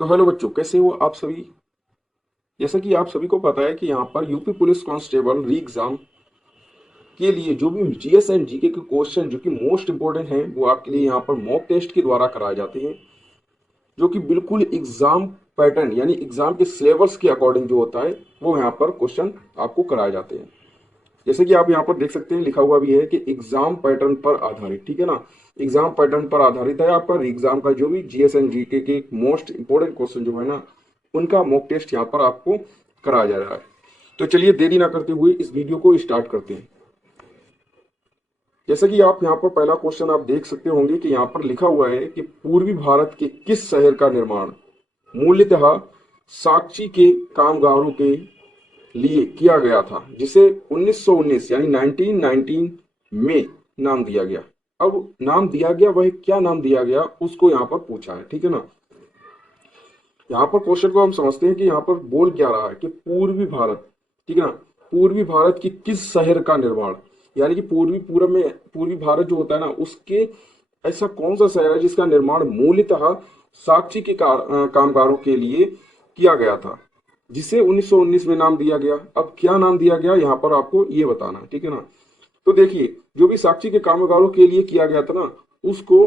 तो हेलो बच्चों, कैसे हो आप सभी। जैसा कि आप सभी को पता है कि यहाँ पर यूपी पुलिस कांस्टेबल री एग्जाम के लिए जो भी जीएस एंड जीके के क्वेश्चन जो कि मोस्ट इंपोर्टेंट हैं वो आपके लिए यहाँ पर मॉक टेस्ट के द्वारा कराए जाते हैं, जो कि बिल्कुल एग्जाम पैटर्न यानी एग्जाम के सिलेबस के अकॉर्डिंग जो होता है वो यहाँ पर क्वेश्चन आपको कराए जाते हैं। जैसे कि आप यहाँ पर देख सकते हैं, लिखा हुआ भी है कि एग्जाम पैटर्न पर आधारित, ठीक है ना। एग्जाम पैटर्न पर आधारित है आपका एग्जाम का जो भी जीएस एंड जीके के मोस्ट इंपोर्टेंट क्वेश्चन जो है ना, उनका मॉक टेस्ट यहाँ पर आपको कराया जा रहा है। तो चलिए देरी ना करते हुए इस वीडियो को स्टार्ट करते हैं। जैसे कि आप यहाँ पर पहला क्वेश्चन आप देख सकते होंगे कि यहाँ पर लिखा हुआ है कि पूर्वी भारत के किस शहर का निर्माण मूलतः साक्षी के कामगारों के लिए किया गया था, जिसे 1919 यानी 1919 में नाम दिया गया। अब नाम दिया गया, वह क्या नाम दिया गया उसको यहाँ पर पूछा है, ठीक है ना। यहाँ पर क्वेश्चन को हम समझते हैं कि यहाँ पर बोल क्या रहा है कि पूर्वी भारत, ठीक है ना, पूर्वी भारत की किस शहर का निर्माण, यानी कि पूर्व में पूर्वी भारत जो होता है ना उसके ऐसा कौन सा शहर है जिसका निर्माण मूलतः साक्षी के कामगारों के लिए किया गया था, जिसे 1919 में नाम दिया गया। अब क्या नाम दिया गया यहाँ पर आपको ये बताना है, ठीक है ना। तो देखिए, जो भी साक्षी के कामगारों के लिए किया गया था ना, उसको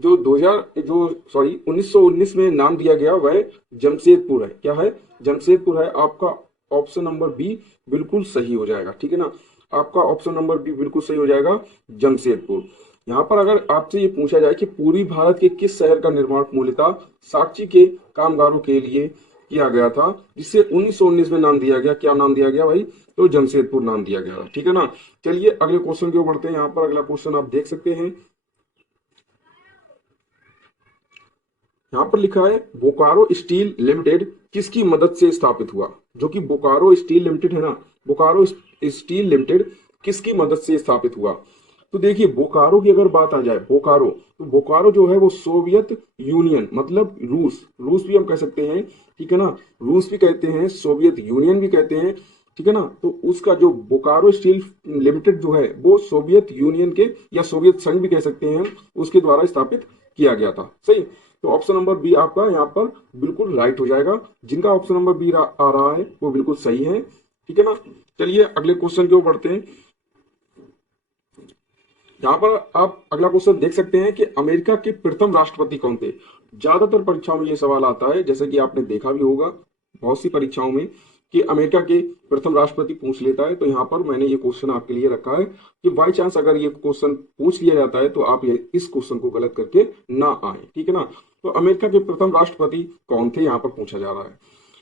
जो 2000 जो सॉरी 1919 में नाम दिया गया वह जमशेदपुर है। क्या है? जमशेदपुर है। आपका ऑप्शन नंबर बी बिल्कुल सही हो जाएगा, ठीक है ना। आपका ऑप्शन नंबर बी बिल्कुल सही हो जाएगा, जमशेदपुर। यहाँ पर अगर आपसे ये पूछा जाए कि पूर्वी भारत के किस शहर का निर्माण मूलतः साक्षी के कामगारों के लिए किया गया था, जिसे 1919 में नाम दिया गया, क्या नाम दिया गया भाई? तो जमशेदपुर नाम दिया गया, ठीक है ना। चलिए अगले क्वेश्चन की ओर बढ़ते हैं। यहाँ पर अगला क्वेश्चन आप देख सकते हैं, यहाँ पर लिखा है बोकारो स्टील लिमिटेड किसकी मदद से स्थापित हुआ। जो कि बोकारो स्टील लिमिटेड है ना, बोकारो स्टील लिमिटेड किसकी मदद से स्थापित हुआ। तो देखिए, बोकारो की अगर बात आ जाए, बोकारो, तो बोकारो जो है वो सोवियत यूनियन मतलब रूस, रूस भी हम कह सकते हैं, ठीक है ना। रूस भी कहते हैं, सोवियत यूनियन भी कहते हैं, ठीक है ना। तो उसका जो बोकारो स्टील लिमिटेड जो है वो सोवियत यूनियन के या सोवियत संघ भी कह सकते हैं, उसके द्वारा स्थापित किया गया था। सही। तो ऑप्शन नंबर बी आपका यहाँ पर बिल्कुल राइट हो जाएगा। जिनका ऑप्शन नंबर बी आ रहा है वो बिल्कुल सही है, ठीक है ना। चलिए अगले क्वेश्चन की ओर बढ़ते हैं। यहाँ पर आप अगला क्वेश्चन देख सकते हैं कि अमेरिका के प्रथम राष्ट्रपति कौन थे। ज्यादातर परीक्षाओं में ये सवाल आता है, जैसे कि आपने देखा भी होगा बहुत सी परीक्षाओं में कि अमेरिका के प्रथम राष्ट्रपति पूछ लेता है। तो यहाँ पर मैंने ये क्वेश्चन आपके लिए रखा है कि बाई चांस अगर ये क्वेश्चन पूछ लिया जाता है तो आप ये इस क्वेश्चन को गलत करके ना आए, ठीक है ना। तो अमेरिका के प्रथम राष्ट्रपति कौन थे यहाँ पर पूछा जा रहा है।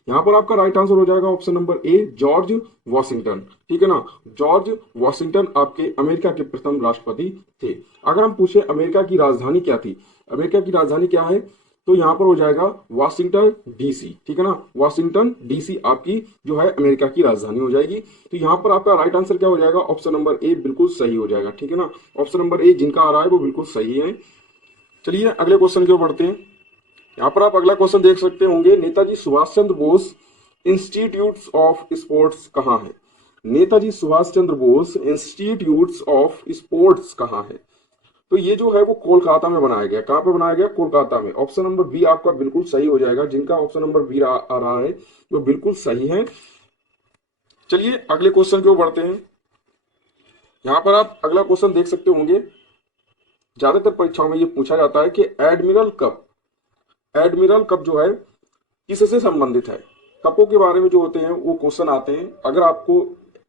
यहाँ पर आपका राइट आंसर हो जाएगा option number A, George Washington, ठीक है ना। जॉर्ज वॉशिंगटन आपके अमेरिका के प्रथम राष्ट्रपति थे। अगर हम पूछे अमेरिका की राजधानी क्या थी, अमेरिका की राजधानी क्या है, तो यहाँ पर हो जाएगा वाशिंगटन डीसी, ठीक है ना। वाशिंगटन डीसी आपकी जो है अमेरिका की राजधानी हो जाएगी। तो यहाँ पर आपका राइट आंसर क्या हो जाएगा? ऑप्शन नंबर ए बिल्कुल सही हो जाएगा, ठीक है ना। ऑप्शन नंबर ए जिनका आ रहा है वो बिल्कुल सही है। चलिए अगले क्वेश्चन की ओर बढ़ते हैं। यहाँ पर आप अगला क्वेश्चन देख सकते होंगे, Netaji Subhash Chandra Bose institute of sports कहाँ है। Netaji Subhash Chandra Bose institute of sports कहाँ है। तो ये जो है वो कोलकाता में बनाया गया। कहाँ पे बनाया गया? कोलकाता में। ऑप्शन नंबर बी आपका बिल्कुल सही हो जाएगा। जिनका ऑप्शन नंबर बी आ रहा है वो बिल्कुल सही है। चलिए अगले क्वेश्चन की ओर बढ़ते हैं। यहाँ पर आप अगला क्वेश्चन देख सकते होंगे, ज्यादातर परीक्षाओं में ये पूछा जाता है कि एडमिरल कप, एडमिरल कप जो है किससे संबंधित है। कपों के बारे में जो होते हैं वो क्वेश्चन आते हैं। अगर आपको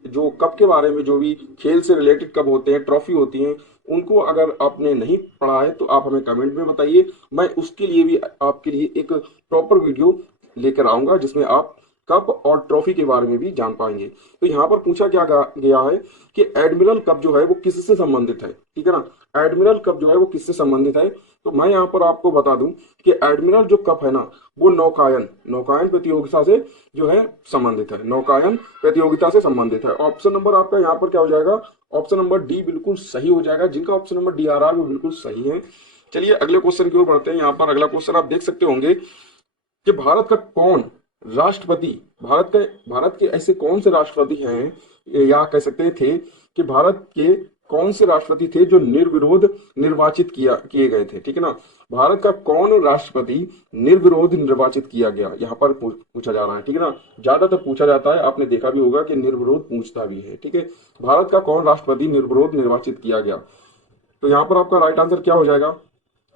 जो कप के बारे में जो भी खेल से रिलेटेड कप होते हैं, ट्रॉफी होती हैं, उनको अगर आपने नहीं पढ़ा है तो आप हमें कमेंट में बताइए। मैं उसके लिए भी आपके लिए एक प्रॉपर वीडियो लेकर आऊंगा जिसमें आप कप और ट्रॉफी के बारे में भी जान पाएंगे। तो यहाँ पर पूछा क्या गया है कि एडमिरल कप जो है वो किससे संबंधित है, ठीक है ना। एडमिरल कप जो है वो किससे संबंधित है, तो मैं यहाँ पर आपको बता दूं कि एडमिरल जो कप है ना वो नौकायन नौकायन प्रतियोगिता से जो है संबंधित है, नौकायन प्रतियोगिता से संबंधित है। ऑप्शन नंबर आपका यहाँ पर क्या हो जाएगा? ऑप्शन नंबर डी बिल्कुल सही हो जाएगा। जिनका ऑप्शन नंबर डी आ रहा है वो बिल्कुल सही है। चलिए अगले क्वेश्चन की ओर बढ़ते हैं। यहाँ पर अगला क्वेश्चन आप देख सकते होंगे कि भारत का कौन राष्ट्रपति, भारत के ऐसे कौन से राष्ट्रपति हैं या कह सकते थे कि भारत के कौन से राष्ट्रपति थे जो निर्विरोध निर्वाचित किए गए थे, ठीक है ना। भारत का कौन राष्ट्रपति निर्विरोध निर्वाचित किया गया, यहाँ पर पूछा जा रहा है, ठीक है ना। ज्यादातर पूछा जाता है, आपने देखा भी होगा कि निर्विरोध पूछता भी है, ठीक है। भारत का कौन राष्ट्रपति निर्विरोध निर्वाचित किया गया, तो यहाँ पर आपका राइट आंसर क्या हो जाएगा,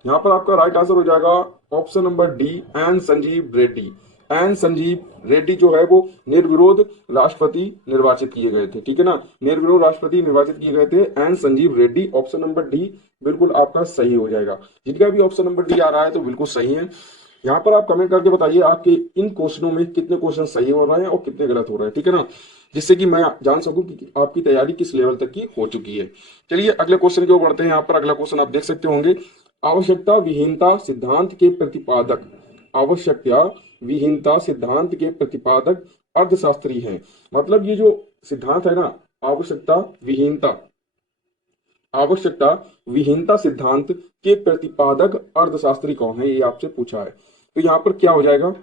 यहाँ पर आपका राइट आंसर हो जाएगा option number D, N Sanjiva Reddy. N Sanjiva Reddy जो है वो निर्विरोध राष्ट्रपति निर्वाचित किए गए थे, ठीक है ना। निर्विरोध राष्ट्रपति निर्वाचित किए गए थे N Sanjiva Reddy. Option number D बिल्कुल आपका सही हो जाएगा। जिनका भी ऑप्शन नंबर डी आ रहा है तो बिल्कुल सही है। यहाँ पर आप कमेंट करके बताइए आपके इन क्वेश्चनों में कितने क्वेश्चन सही हो रहे हैं और कितने गलत हो रहे हैं, ठीक है ना, जिससे कि मैं जान सकूं कि आपकी तैयारी किस लेवल तक की हो चुकी है। चलिए अगले क्वेश्चन की ओर बढ़ते हैं। यहाँ पर अगला क्वेश्चन आप देख सकते होंगे, आवश्यकता विहीनता सिद्धांत के प्रतिपादक, आवश्यकता विहीनता सिद्धांत के प्रतिपादक अर्थशास्त्री हैं। मतलब ये जो सिद्धांत है ना, आवश्यकता विहीनता, आवश्यकता विहीनता सिद्धांत के प्रतिपादक अर्थशास्त्री कौन है, ये आपसे पूछा है। तो यहाँ पर क्या हो जाएगा,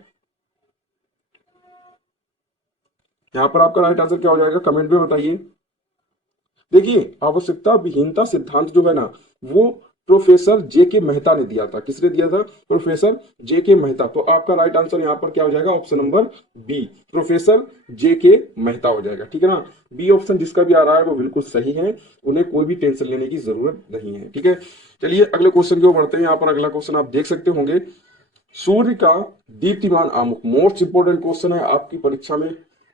यहाँ पर आपका राइट आंसर क्या हो जाएगा, कमेंट में बताइए। देखिए आवश्यकता विहीनता सिद्धांत जो है ना, वो प्रोफेसर जे के मेहता ने दिया था। किसने दिया था, प्रोफेसर जे के मेहता। तो आपका राइट आंसर यहाँ पर क्या हो जाएगा, option number B, professor J K Mehta हो जाएगा, ठीक है ना। बी ऑप्शन जिसका भी आ रहा है वो बिल्कुल सही है, उन्हें कोई भी टेंशन लेने की जरूरत नहीं है, ठीक है। चलिए अगले क्वेश्चन की ओर बढ़ते हैं। यहाँ पर अगला क्वेश्चन आप देख सकते होंगे, सूर्य का दीप्तिमान आमुख, मोस्ट इंपोर्टेंट क्वेश्चन है आपकी परीक्षा में,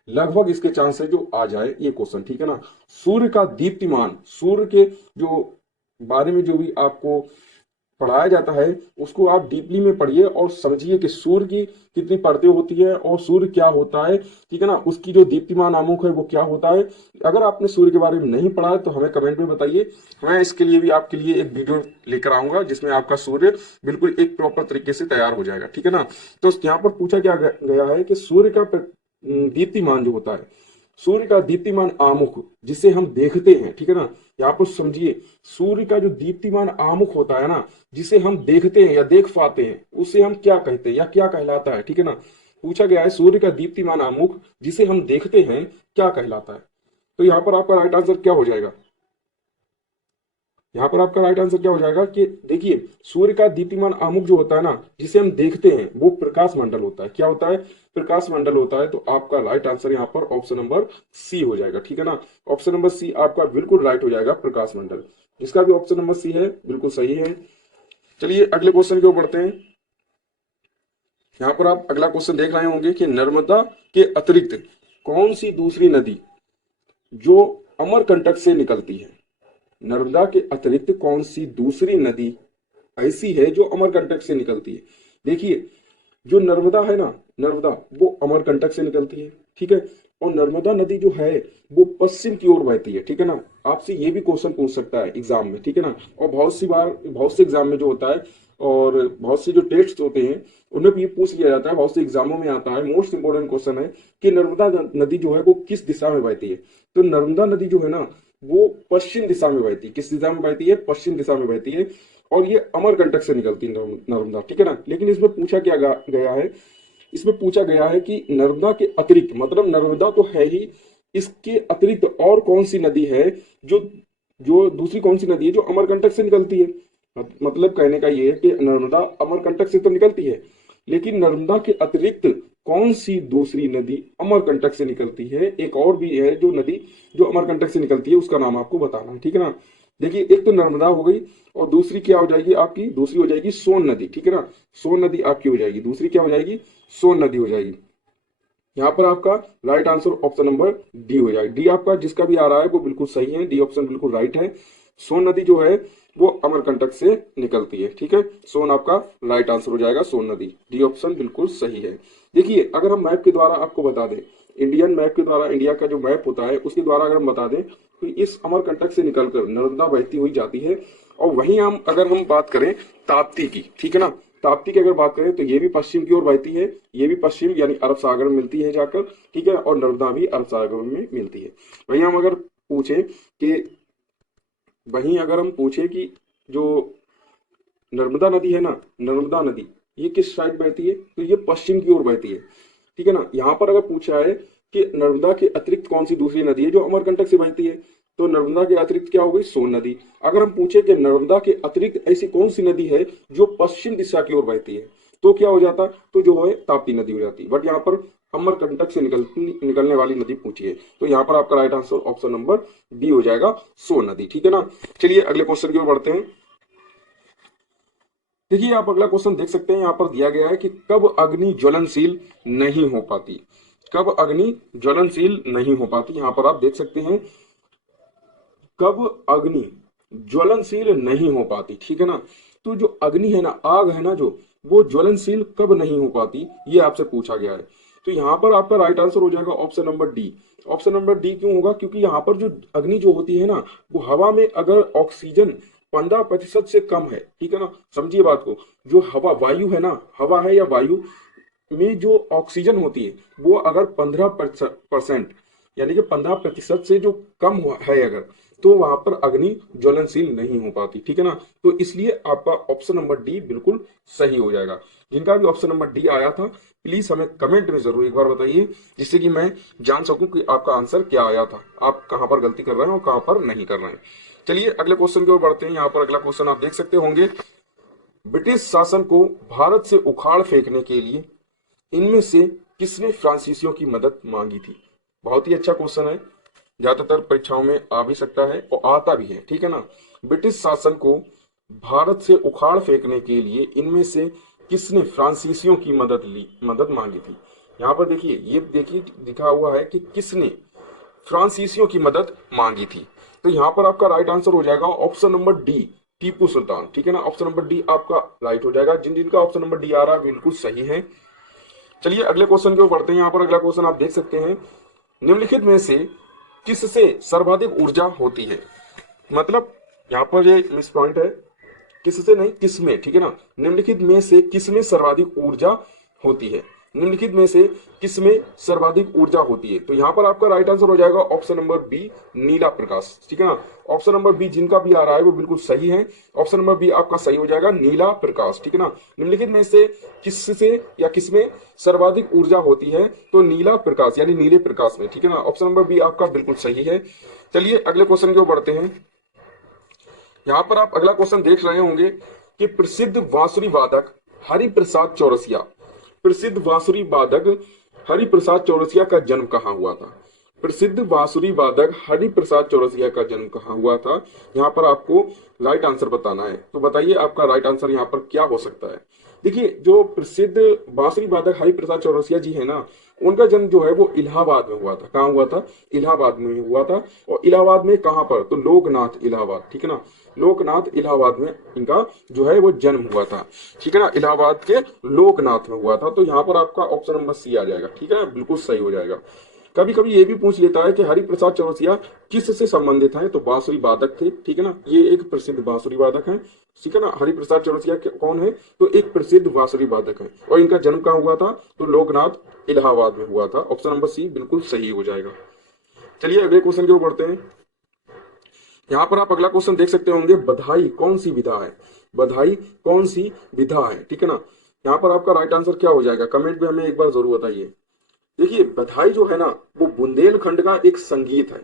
लगभग इसके चांस है जो आ जाए ये क्वेश्चन, ठीक है ना। सूर्य का दीप्तिमान, सूर्य के जो बारे में जो भी आपको पढ़ाया जाता है उसको आप डीपली में पढ़िए और समझिए कि सूर्य की कितनी परतें होती है और सूर्य क्या होता है, ठीक है ना। उसकी जो दीप्तिमान आमुख है वो क्या होता है। अगर आपने सूर्य के बारे में नहीं पढ़ा है तो हमें कमेंट में बताइए, मैं इसके लिए भी आपके लिए एक वीडियो लेकर आऊंगा जिसमें आपका सूर्य बिल्कुल एक प्रॉपर तरीके से तैयार हो जाएगा, ठीक है ना। तो यहाँ पर पूछा क्या गया है कि सूर्य का दीप्तिमान जो होता है, सूर्य का दीप्तिमान आमुख जिसे हम देखते हैं, ठीक है ना। यहाँ पर समझिए, सूर्य का जो दीप्तिमान आमुख होता है ना, जिसे हम देखते हैं या देख पाते हैं, उसे हम क्या कहते हैं या क्या कहलाता है, ठीक है ना। पूछा गया है सूर्य का दीप्तिमान आमुख जिसे हम देखते हैं क्या कहलाता है। तो यहाँ पर आपका राइट आंसर क्या हो जाएगा, यहाँ पर आपका राइट आंसर क्या हो जाएगा कि देखिए सूर्य का दीप्तिमान आमुख जो होता है ना, जिसे हम देखते हैं, वो प्रकाश मंडल होता है। क्या होता है, प्रकाश मंडल होता है। तो आपका राइट आंसर यहाँ पर ऑप्शन नंबर सी हो जाएगा, ठीक है ना। ऑप्शन नंबर सी आपका बिल्कुल राइट हो जाएगा, प्रकाश मंडल। जिसका भी ऑप्शन नंबर सी है बिल्कुल सही है। चलिए अगले क्वेश्चन की ओर बढ़ते हैं। यहाँ पर आप अगला क्वेश्चन देख रहे होंगे कि नर्मदा के अतिरिक्त कौन सी दूसरी नदी जो अमरकंटक से निकलती है, नर्मदा के अतिरिक्त कौन सी दूसरी नदी ऐसी है जो अमरकंटक से निकलती है। देखिए जो नर्मदा है ना, नर्मदा वो अमरकंटक से निकलती है, ठीक है। और नर्मदा नदी जो है वो पश्चिम की ओर बहती है, ठीक है ना। आपसे ये भी क्वेश्चन पूछ सकता है एग्जाम में, ठीक है ना। और बहुत सी बार बहुत से एग्जाम में जो होता है और बहुत से जो टेस्ट होते हैं उनमें भी ये पूछ लिया जाता है, बहुत से एग्जामों में आता है। मोस्ट इंपोर्टेंट क्वेश्चन है कि नर्मदा नदी जो है वो किस दिशा में बहती है। तो नर्मदा नदी जो है ना वो पश्चिम दिशा में बहती है। किस दिशा में बहती है, पश्चिम दिशा में बहती है। और ये अमरकंटक से निकलती है नर्मदा, ठीक है ना। लेकिन इसमें पूछा क्या गया है, इसमें पूछा गया है कि नर्मदा के अतिरिक्त, मतलब नर्मदा तो है ही, इसके अतिरिक्त और कौन सी नदी है जो जो दूसरी कौन सी नदी है जो अमरकंटक से निकलती है। मतलब कहने का ये है कि नर्मदा अमरकंटक से तो निकलती है, लेकिन नर्मदा के अतिरिक्त कौन सी दूसरी नदी अमरकंटक से निकलती है। एक और भी है जो नदी जो अमरकंटक से निकलती है, उसका नाम आपको बताना है, ठीक है ना। देखिए एक तो नर्मदा हो गई और दूसरी क्या हो जाएगी आपकी, दूसरी हो जाएगी सोन नदी, ठीक है ना। सोन नदी आपकी हो जाएगी, दूसरी क्या हो जाएगी, सोन नदी हो जाएगी। यहाँ पर आपका right answer option number D हो जाएगा। डी आपका जिसका भी आ रहा है वो बिल्कुल सही है, डी ऑप्शन बिल्कुल राइट है। सोन नदी जो है वो अमरकंटक से निकलती है, ठीक है। सोन आपका राइट आंसर हो जाएगा, सोन नदी। डी ऑप्शन बिल्कुल सही है। देखिए अगर हम मैप के द्वारा आपको बता दें, इंडियन मैप के द्वारा, इंडिया का जो मैप होता है उसके द्वारा अगर हम बता दें तो इस अमरकंटक से निकलकर नर्मदा बहती हुई जाती है। और वहीं हम अगर हम बात करें ताप्ती की, ठीक है ना, ताप्ती की अगर बात करें तो ये भी पश्चिम की ओर बहती है, ये भी पश्चिम यानी अरब सागर में मिलती है जाकर, ठीक है। और नर्मदा भी अरब सागर में मिलती है। वहीं हम अगर पूछे कि वहीं अगर हम पूछे कि जो नर्मदा नदी है ना, नर्मदा नदी ये किस साइड बहती है, तो ये पश्चिम की ओर बहती है, ठीक है ना। यहाँ पर अगर पूछा है कि नर्मदा के अतिरिक्त कौन सी दूसरी नदी है जो अमरकंटक से बहती है, तो नर्मदा के अतिरिक्त क्या हो गई, सोन नदी। अगर हम पूछे कि नर्मदा के अतिरिक्त ऐसी कौन सी नदी है जो पश्चिम दिशा की ओर बहती है, तो क्या हो जाता, तो जो है ताप्ती नदी हो जाती। बट यहाँ पर अमरकंटक से निकलने वाली नदी पूछी है, तो यहाँ पर आपका right answer option number B हो जाएगा, सोन नदी। ठीक है ना। चलिए अगले क्वेश्चन की ओर बढ़ते हैं। देखिए आप अगला क्वेश्चन देख सकते हैं, यहाँ पर दिया गया है कि कब अग्नि ज्वलनशील नहीं हो पाती, कब अग्नि ज्वलनशील नहीं हो पाती। यहाँ पर आप देख सकते हैं कब अग्नि ज्वलनशील नहीं हो पाती। ठीक है ना। तो जो अग्नि है ना, आग है ना, जो वो ज्वलनशील कब नहीं हो पाती, ये आपसे पूछा गया है। तो यहाँ पर आपका राइट आंसर हो जाएगा option number D. Option number D क्यों होगा, क्योंकि यहाँ पर जो अग्नि जो होती है ना, वो हवा में अगर ऑक्सीजन 15% से कम है, ठीक है ना, समझिए बात को, जो हवा वायु है ना, हवा है या वायु में जो ऑक्सीजन होती है वो अगर 15% यानी कि 15% से जो कम है अगर, तो वहां पर अग्नि ज्वलनशील नहीं हो पाती। ठीक है ना। तो इसलिए आपका ऑप्शन नंबर डी बिल्कुल सही हो जाएगा। जिनका भी ऑप्शन नंबर डी आया था प्लीज हमें कमेंट में जरूर एक बार बताइए, जिससे कि मैं जान सकूं कि आपका आंसर क्या आया था, आप कहां पर गलती कर रहे हैं और कहां पर नहीं कर रहे हैं। चलिए अगले क्वेश्चन की ओर बढ़ते हैं। यहाँ पर अगला क्वेश्चन आप देख सकते होंगे, ब्रिटिश शासन को भारत से उखाड़ फेंकने के लिए इनमें से किसने फ्रांसीसियों की मदद मांगी थी। बहुत ही अच्छा क्वेश्चन है, ज्यादातर परीक्षाओं में आ भी सकता है और आता भी है। ठीक है ना। ब्रिटिश शासन को भारत से उखाड़ फेंकने के लिए इनमें से किसने फ्रांसीसियों की मदद मांगी थी। यहाँ पर देखिए, ये देखिए लिखा हुआ है कि किसने फ्रांसीसियों की मदद मांगी थी। तो यहाँ पर आपका राइट आंसर हो जाएगा option number D, Tipu Sultan. ठीक है ना। ऑप्शन नंबर डी आपका राइट हो जाएगा। जिन जिनका ऑप्शन नंबर डी आ रहा है बिल्कुल सही है। चलिए अगले क्वेश्चन की ओर बढ़ते हैं। यहाँ पर अगला क्वेश्चन आप देख सकते हैं, निम्नलिखित में से किससे सर्वाधिक ऊर्जा होती है। मतलब यहाँ पर ये मिस पॉइंट है, किससे नहीं किसमें। ठीक है ना। निम्नलिखित में से किसमें सर्वाधिक ऊर्जा होती है, निम्नलिखित में से किसमें सर्वाधिक ऊर्जा होती है। तो यहाँ पर आपका राइट आंसर हो जाएगा ऑप्शन नंबर बी, नीला प्रकाश। ठीक है ना। ऑप्शन नंबर बी जिनका भी आ रहा है वो बिल्कुल सही है। ऑप्शन नंबर बी आपका सही हो जाएगा, नीला प्रकाश। ठीक है ना। निम्नलिखित में से किससे या किसमें सर्वाधिक ऊर्जा होती है, तो नीला प्रकाश यानी नीले प्रकाश में। ठीक है ना। ऑप्शन नंबर बी आपका बिल्कुल सही है। चलिए अगले क्वेश्चन की ओर बढ़ते हैं। यहाँ पर आप अगला क्वेश्चन देख रहे होंगे कि प्रसिद्ध बांसुरी वादक हरिप्रसाद चौरसिया, प्रसिद्ध बांसुरी वादक हरिप्रसाद चौरसिया का जन्म कहाँ हुआ था। प्रसिद्ध बांसुरी वादक हरिप्रसाद चौरसिया का जन्म कहाँ हुआ था, यहाँ पर आपको राइट आंसर बताना है। तो बताइए आपका राइट आंसर यहाँ पर क्या हो सकता है। देखिए जो प्रसिद्ध बांसुरी वादक हरिप्रसाद चौरसिया जी है ना, उनका जन्म जो है वो इलाहाबाद में हुआ था। कहाँ हुआ था, इलाहाबाद में हुआ था। और इलाहाबाद में कहाँ पर, तो लोकनाथ इलाहाबाद। ठीक है ना। लोकनाथ इलाहाबाद में इनका जो है वो जन्म हुआ था। ठीक है ना। इलाहाबाद के लोकनाथ में हुआ था। तो यहाँ पर आपका ऑप्शन नंबर सी आ जाएगा। ठीक है, बिल्कुल सही हो जाएगा। कभी कभी ये भी पूछ लेता है कि हरिप्रसाद चौरसिया किससे संबंधित हैं, तो बांसुरी वादक थे। ठीक है ना। ये एक प्रसिद्ध बांसुरी वादक हैं। ठीक है ना। हरिप्रसाद चौरसिया कौन है, तो एक प्रसिद्ध बांसुरी वादक है। और इनका जन्म कहाँ हुआ था, तो लोकनाथ इलाहाबाद में हुआ था। ऑप्शन नंबर सी बिल्कुल सही हो जाएगा। चलिए अगले क्वेश्चन की ओर बढ़ते हैं। यहाँ पर आप अगला क्वेश्चन देख सकते होंगे, बधाई कौन सी विधा है, बधाई कौन सी विधा है। ठीक है ना। यहाँ पर आपका राइट आंसर क्या हो जाएगा, कमेंट में हमें एक बार जरूर बताइए। देखिए बधाई जो है ना, वो बुंदेलखंड का एक संगीत है।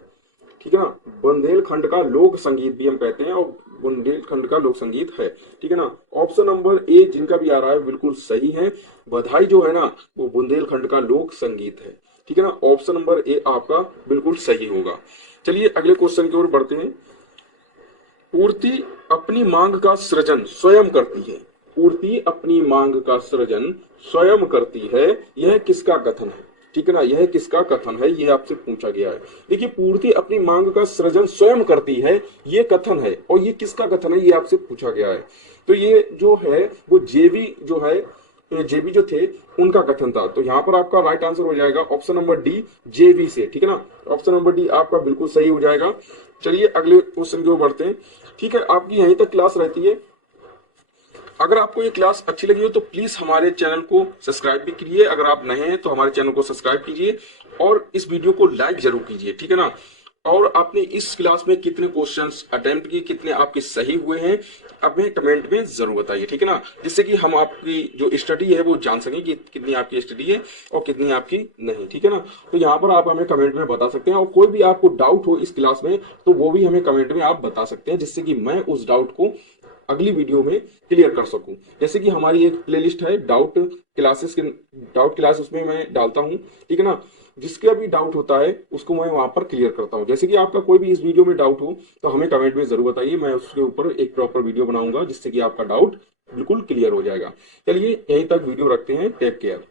ठीक है ना। बुंदेलखंड का लोक संगीत भी हम कहते हैं, और बुंदेलखंड का लोक संगीत है। ठीक है ना। ऑप्शन नंबर ए जिनका भी आ रहा है बिल्कुल सही है। बधाई जो है ना, वो बुंदेलखंड का लोक संगीत है। ठीक है ना। ऑप्शन नंबर ए आपका बिल्कुल सही होगा। चलिए अगले क्वेश्चन की ओर बढ़ते हैं। पूर्ति अपनी मांग का सृजन स्वयं करती है, पूर्ति अपनी मांग का सृजन स्वयं करती है, यह किसका कथन है। ठीक है ना। यह किसका कथन है, यह आपसे पूछा गया है। देखिए पूर्ति अपनी मांग का सृजन स्वयं करती है, ये कथन है, और ये किसका कथन है, ये आपसे पूछा गया है। तो ये जो है वो जेबी जो है, जेबी जो थे उनका कथन था। तो यहाँ पर आपका राइट आंसर हो जाएगा ऑप्शन नंबर डी, जेबी से। ठीक है ना। ऑप्शन नंबर डी आपका बिल्कुल सही हो जाएगा। चलिए अगले क्वेश्चन की ओर बढ़ते हैं। ठीक है, आपकी यहीं तक क्लास रहती है। अगर आपको ये क्लास अच्छी लगी हो तो प्लीज हमारे चैनल को सब्सक्राइब भी कीजिए। अगर आप नए हैं तो हमारे चैनल को सब्सक्राइब कीजिए और इस वीडियो को लाइक जरूर कीजिए। ठीक है ना। और आपने इस क्लास में कितने क्वेश्चंस अटेम्प्ट किए, कितने आपके सही हुए हैं, हमें कमेंट में जरूर बताइए, ठीक है ना, जिससे कि हम आपकी जो स्टडी है वो जान सकें कि कितनी आपकी स्टडी है और कितनी आपकी नहीं, ठीक है ना। तो यहाँ पर आप हमें कमेंट में बता सकते हैं, और कोई भी आपको डाउट हो इस क्लास में तो वो भी हमें कमेंट में आप बता सकते हैं, जिससे कि मैं उस डाउट को अगली वीडियो में क्लियर कर सकूं। जैसे कि हमारी एक प्लेलिस्ट है डाउट क्लास, उसमें मैं डालता हूं, ठीक है ना। जिसका भी डाउट होता है उसको मैं वहां पर क्लियर करता हूं। जैसे कि आपका कोई भी इस वीडियो में डाउट हो तो हमें कमेंट में जरूर बताइए, मैं उसके ऊपर एक प्रॉपर वीडियो बनाऊंगा जिससे कि आपका डाउट बिल्कुल क्लियर हो जाएगा। चलिए यहीं तक वीडियो रखते हैं, टेक केयर।